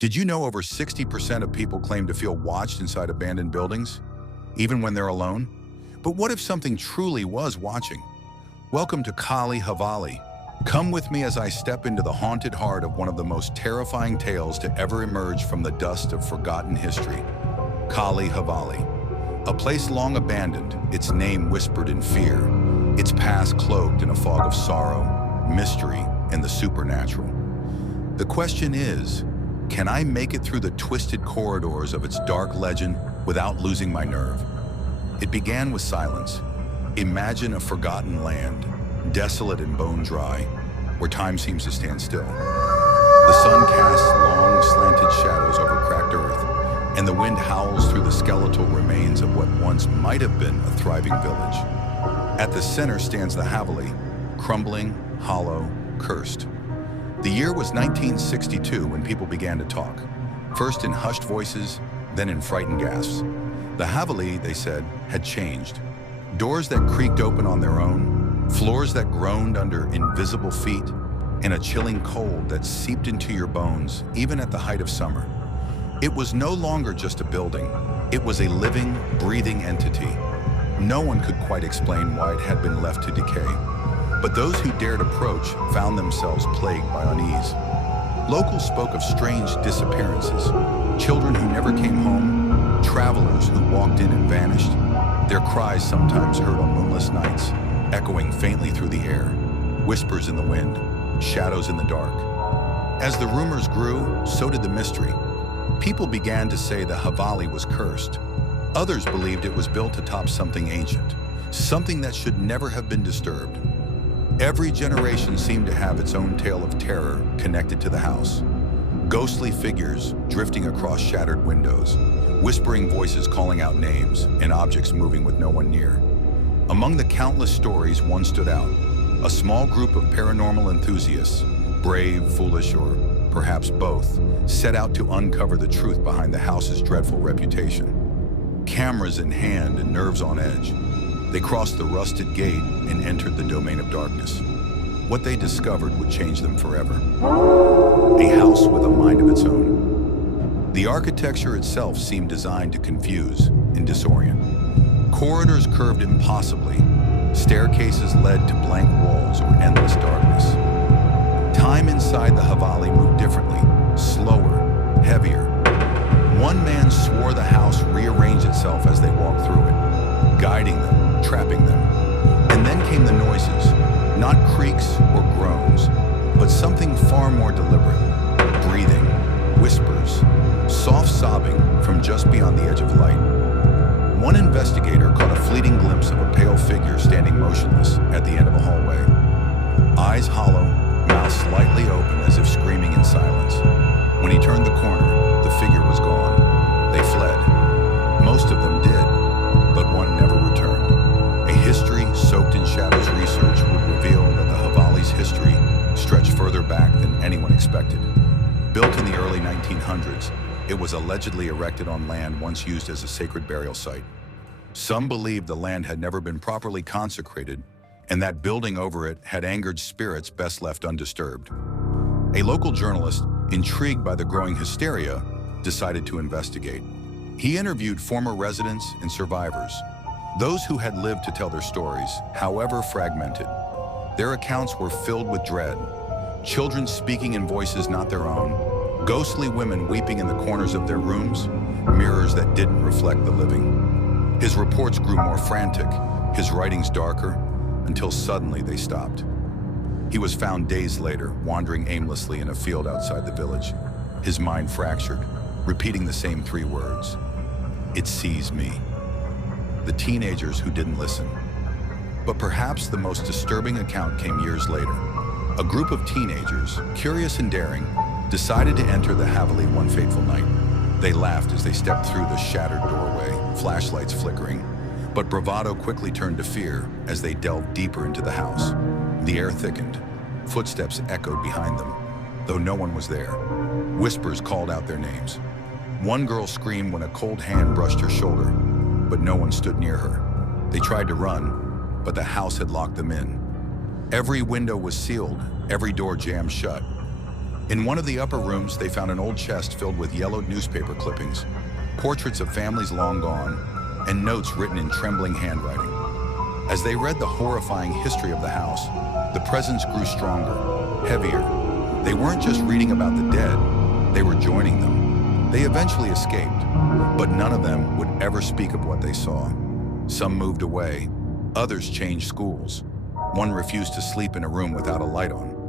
Did you know over 60% of people claim to feel watched inside abandoned buildings, even when they're alone? But what if something truly was watching? Welcome to Khaali Haaval. Come with me as I step into the haunted heart of one of the most terrifying tales to ever emerge from the dust of forgotten history. Khaali Haaval, a place long abandoned, its name whispered in fear, its past cloaked in a fog of sorrow, mystery, and the supernatural. The question is, can I make it through the twisted corridors of its dark legend without losing my nerve? It began with silence. Imagine a forgotten land, desolate and bone dry, where time seems to stand still. The sun casts long, slanted shadows over cracked earth, and the wind howls through the skeletal remains of what once might have been a thriving village. At the center stands the Havali, crumbling, hollow, cursed. The year was 1962 when people began to talk, first in hushed voices, then in frightened gasps. The Havali, they said, had changed. Doors that creaked open on their own, floors that groaned under invisible feet, and a chilling cold that seeped into your bones, even at the height of summer. It was no longer just a building. It was a living, breathing entity. No one could quite explain why it had been left to decay. But those who dared approach found themselves plagued by unease. Locals spoke of strange disappearances, children who never came home, travelers who walked in and vanished, their cries sometimes heard on moonless nights, echoing faintly through the air, whispers in the wind, shadows in the dark. As the rumors grew, so did the mystery. People began to say the Havali was cursed. Others believed it was built atop something ancient, something that should never have been disturbed. Every generation seemed to have its own tale of terror connected to the house. Ghostly figures drifting across shattered windows, whispering voices calling out names, and objects moving with no one near. Among the countless stories, one stood out. A small group of paranormal enthusiasts, brave, foolish, or perhaps both, set out to uncover the truth behind the house's dreadful reputation. Cameras in hand and nerves on edge, they crossed the rusted gate and entered the domain of darkness. What they discovered would change them forever. A house with a mind of its own. The architecture itself seemed designed to confuse and disorient. Corridors curved impossibly. Staircases led to blank walls or endless darkness. Time inside the Havali moved differently, slower, heavier. One man swore the house rearranged itself as they walked through it, guiding them, trapping them. And then came the noises, not creaks or groans, but something far more deliberate. Breathing, whispers, soft sobbing from just beyond the edge of light. One investigator caught a fleeting glimpse of a pale figure standing motionless at the end of a hallway. Eyes hollow, mouth slightly open as if screaming in silence. When he turned the corner, the figure was gone. They fled. Most of them did, but one never returned. A history soaked in shadows research would reveal that the Havali's history stretched further back than anyone expected. Built in the early 1900s, it was allegedly erected on land once used as a sacred burial site. Some believed the land had never been properly consecrated, and that building over it had angered spirits best left undisturbed. A local journalist, intrigued by the growing hysteria, decided to investigate. He interviewed former residents and survivors, those who had lived to tell their stories, however fragmented. Their accounts were filled with dread, children speaking in voices not their own, ghostly women weeping in the corners of their rooms, mirrors that didn't reflect the living. His reports grew more frantic, his writings darker, until suddenly they stopped. He was found days later, wandering aimlessly in a field outside the village, his mind fractured, repeating the same three words: "It sees me." The teenagers who didn't listen. But perhaps the most disturbing account came years later. A group of teenagers, curious and daring, decided to enter the Havali one fateful night. They laughed as they stepped through the shattered doorway, flashlights flickering. But bravado quickly turned to fear as they delved deeper into the house. The air thickened. Footsteps echoed behind them, though no one was there. Whispers called out their names. One girl screamed when a cold hand brushed her shoulder, but no one stood near her. They tried to run, but the house had locked them in. Every window was sealed, every door jammed shut. In one of the upper rooms, they found an old chest filled with yellowed newspaper clippings, portraits of families long gone, and notes written in trembling handwriting. As they read the horrifying history of the house, the presence grew stronger, heavier. They weren't just reading about the dead, they were joining them. They eventually escaped, but none of them would ever speak of what they saw. Some moved away, others changed schools. One refused to sleep in a room without a light on.